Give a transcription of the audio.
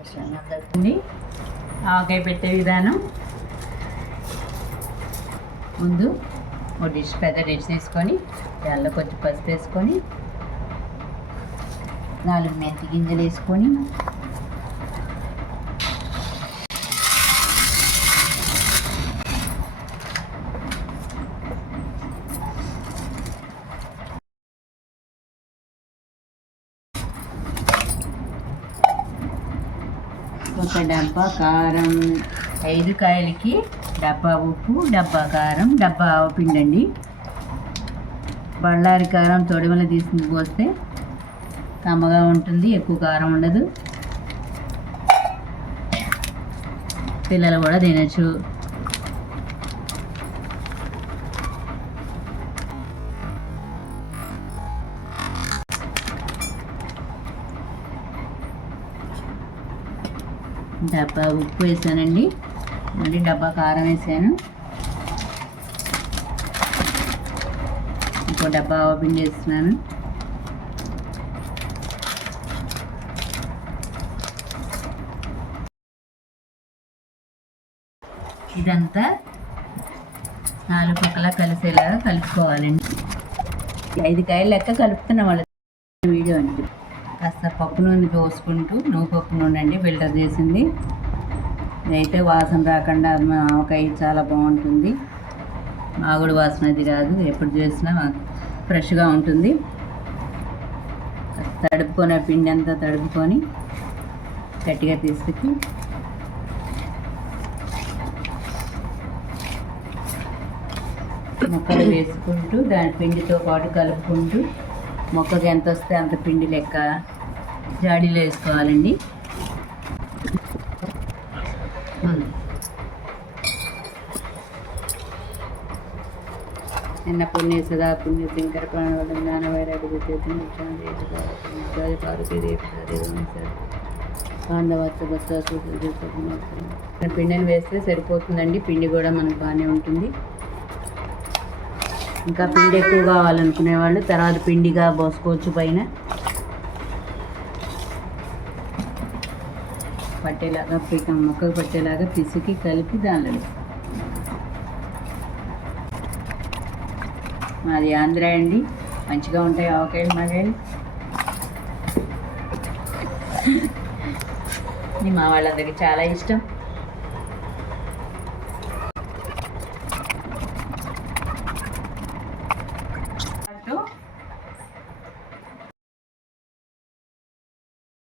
అందరికీ ఆవకాయ పెట్టే విధానం. ముందు ఒక డిష్, పెద్ద డిష్ తీసుకొని దానిలో కొంచెం పసుపు వేసుకొని 4 మెంతి గింజలు వేసుకొని ఒక డబ్బా కారం, 5 కాయలకి డబ్బా ఉప్పు, డబ్బా కారం, డబ్బా ఆవపిండి అండి. బళ్ళారి కారం తొడిమల తీసుకుని పోస్తే కమ్మగా ఉంటుంది, ఎక్కువ కారం ఉండదు, పిల్లలు కూడా తినచ్చు. డబ్బా ఉప్పు వేసానండి, మళ్ళీ డబ్బా కారం వేసాను, ఇంకో డబ్బా ఆవపిండి వేస్తున్నాను. ఇదంతా 4 పక్కలా కలిసేలాగా కలుపుకోవాలండి. 5 కాయలు లెక్క కలుపుతున్న వాళ్ళ వీడియో అండి. కాస్త పప్పు నూనె పోసుకుంటూ, పప్పు నూనె అండి, ఫిల్టర్ చేసింది. ఇదైతే వాసన రాకుండా ఆవకాయ చాలా బాగుంటుంది, మాగుడు వాసన అది రాదు, ఎప్పుడు చేసినా ఫ్రెష్గా ఉంటుంది. తడుపుకొని ఆ పిండి అంతా తడుపుకొని గట్టిగా తీసుకొచ్చి మొక్కలు వేసుకుంటూ దాని పిండితో పాటు కలుపుకుంటూ మొక్కకి ఎంత వస్తే అంత పిండి లెక్క జాడీలో వేసుకోవాలండి. నిన్న పుణ్య సదా పుణ్య శంకర ప్రాణవడం జ్ఞానవైరాగ్య పిండిని వేస్తే సరిపోతుందండి. పిండి కూడా మనకు బాగానే ఉంటుంది. ఇంకా పిండి ఎక్కువ కావాలనుకునే వాళ్ళు తర్వాత పిండిగా పోసుకోవచ్చు. పైన పట్టేలాగా మొక్కకు పట్టేలాగా పిసికి కలిపి దానిలో. మాది ఆంధ్ర అండి, మంచిగా ఉంటాయి ఆవకాయలు మాగాయలు. మా వాళ్ళందరికీ చాలా ఇష్టం.